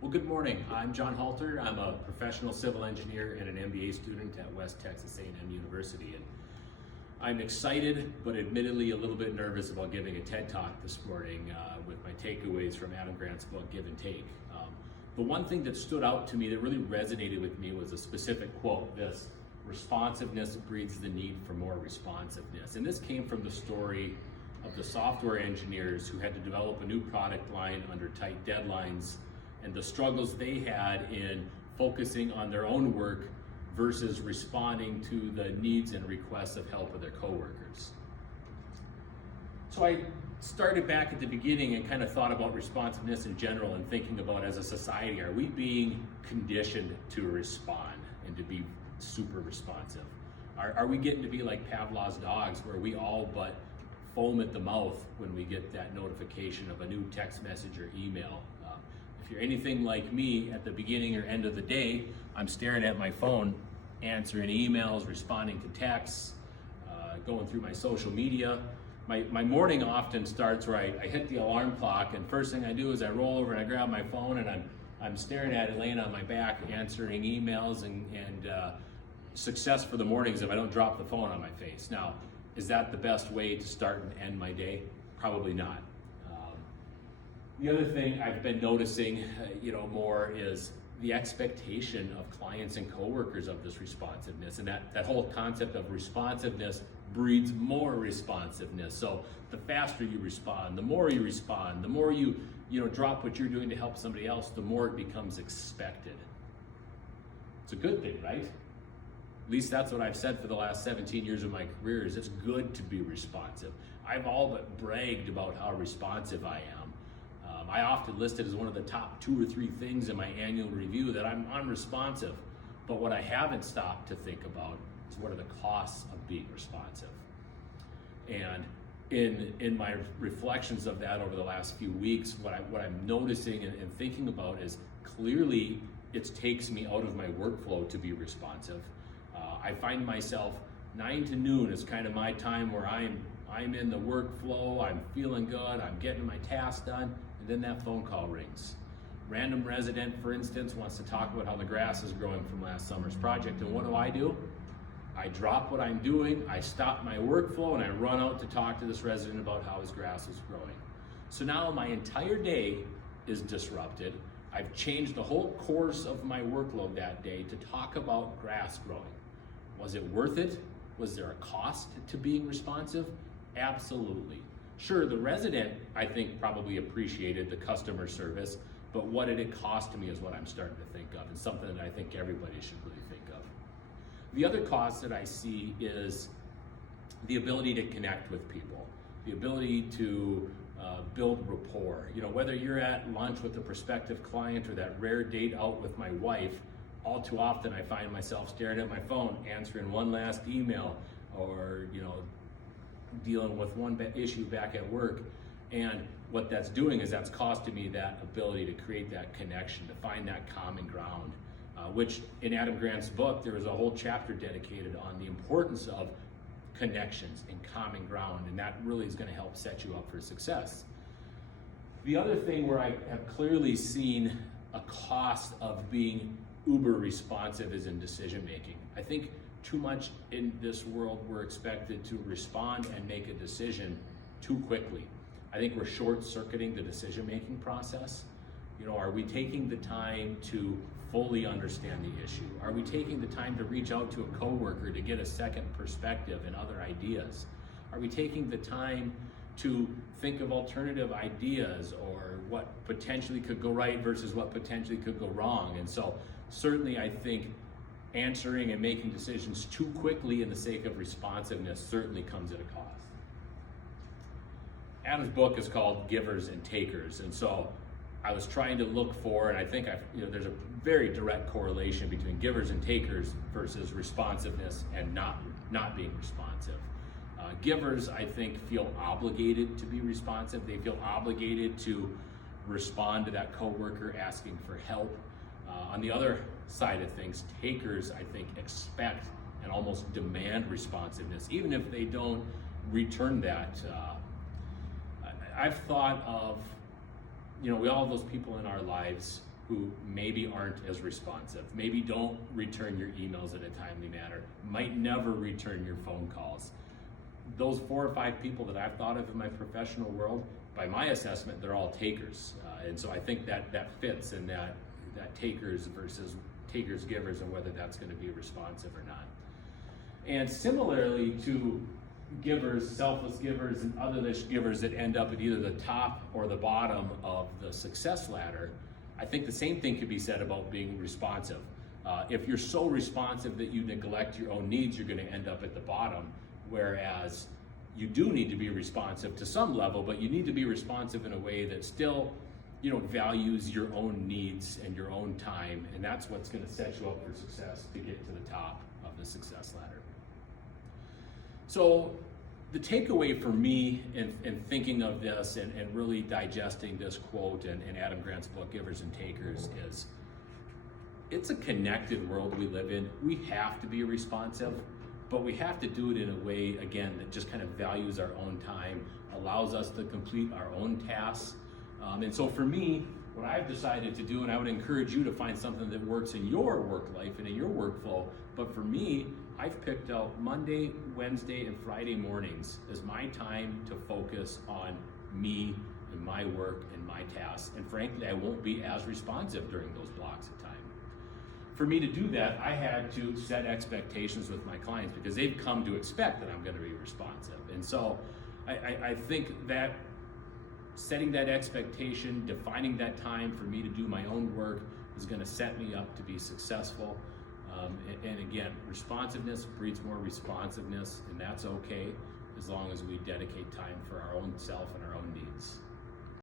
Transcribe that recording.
Well, good morning. I'm Jon Halter. I'm a professional civil engineer and an MBA student at West Texas A&M University. And I'm excited, but admittedly a little bit nervous about giving a TED Talk this morning with my takeaways from Adam Grant's book, Give and Take. The one thing that stood out to me that really resonated with me was a specific quote, this: responsiveness breeds the need for more responsiveness. And this came from the story of the software engineers who had to develop a new product line under tight deadlines and the struggles they had in focusing on their own work versus responding to the needs and requests of help of their coworkers. So I started back at the beginning and kind of thought about responsiveness in general and thinking about, as a society, are we being conditioned to respond and to be super responsive? Are we getting to be like Pavlov's dogs, where we all but foam at the mouth when we get that notification of a new text message or email? If you're anything like me, at the beginning or end of the day, I'm staring at my phone, answering emails, responding to texts, going through my social media. My morning often starts where I hit the alarm clock, and first thing I do is I roll over and I grab my phone, and I'm staring at it laying on my back, answering emails, and success for the morning is if I don't drop the phone on my face. Now, is that the best way to start and end my day? Probably not. The other thing I've been noticing, more is the expectation of clients and coworkers of this responsiveness, and that whole concept of responsiveness breeds more responsiveness. So the faster you respond, the more you respond, the more you drop what you're doing to help somebody else, the more it becomes expected. It's a good thing, right? At least that's what I've said for the last 17 years of my career, is it's good to be responsive. I've all but bragged about how responsive I am. I often list it as one of the top 2 or 3 things in my annual review that I'm unresponsive. But what I haven't stopped to think about is, what are the costs of being responsive? And in my reflections of that over the last few weeks, what I'm noticing and thinking about is, clearly it takes me out of my workflow to be responsive. I find myself 9 to noon is kind of my time where I'm in the workflow, I'm feeling good, I'm getting my tasks done, and then that phone call rings. Random resident, for instance, wants to talk about how the grass is growing from last summer's project, and what do? I drop what I'm doing, I stop my workflow, and I run out to talk to this resident about how his grass is growing. So now my entire day is disrupted. I've changed the whole course of my workload that day to talk about grass growing. Was it worth it? Was there a cost to being responsive? Absolutely. Sure, the resident, I think, probably appreciated the customer service, but what did it cost to me is what I'm starting to think of, and something that I think everybody should really think of. The other cost that I see is the ability to connect with people, the ability to build rapport. Whether you're at lunch with a prospective client or that rare date out with my wife, all too often I find myself staring at my phone, answering one last email, or dealing with one issue back at work. And what that's doing is that's costing me that ability to create that connection, to find that common ground, which in Adam Grant's book, there was a whole chapter dedicated on the importance of connections and common ground, and that really is going to help set you up for success. The other thing where I have clearly seen a cost of being uber responsive is in decision making. I think too much in this world we're expected to respond and make a decision too quickly. I think we're short-circuiting the decision-making process. Are we taking the time to fully understand the issue? Are we taking the time to reach out to a coworker to get a second perspective and other ideas? Are we taking the time to think of alternative ideas, or what potentially could go right versus what potentially could go wrong? And so certainly I think answering and making decisions too quickly in the sake of responsiveness certainly comes at a cost. Adam's book is called Givers and Takers, and so I was trying to look for, and I think there's a very direct correlation between givers and takers versus responsiveness and not being responsive. Givers, I think, feel obligated to be responsive. They feel obligated to respond to that coworker asking for help. On the other side of things, takers, I think, expect and almost demand responsiveness, even if they don't return that. I've thought of, we all have those people in our lives who maybe aren't as responsive, maybe don't return your emails in a timely manner, might never return your phone calls. Those 4 or 5 people that I've thought of in my professional world, by my assessment, they're all takers. And so I think that fits in that takers versus takers givers, and whether that's going to be responsive or not. And similarly to givers, selfless givers, and otherless givers that end up at either the top or the bottom of the success ladder, I think the same thing could be said about being responsive. If you're so responsive that you neglect your own needs, you're going to end up at the bottom, whereas you do need to be responsive to some level, but you need to be responsive in a way that still, values your own needs and your own time, and that's what's going to set you up for success to get to the top of the success ladder. So the takeaway for me in thinking of this and really digesting this quote and Adam Grant's book, Givers and Takers, is it's a connected world we live in. We have to be responsive, but we have to do it in a way, again, that just kind of values our own time, allows us to complete our own tasks. And so for me, what I've decided to do, and I would encourage you to find something that works in your work life and in your workflow, but for me, I've picked out Monday, Wednesday, and Friday mornings as my time to focus on me and my work and my tasks. And frankly, I won't be as responsive during those blocks of time. For me to do that, I had to set expectations with my clients because they've come to expect that I'm going to be responsive. And so I think that setting that expectation, defining that time for me to do my own work is going to set me up to be successful. And again, responsiveness breeds more responsiveness, and that's okay as long as we dedicate time for our own self and our own needs.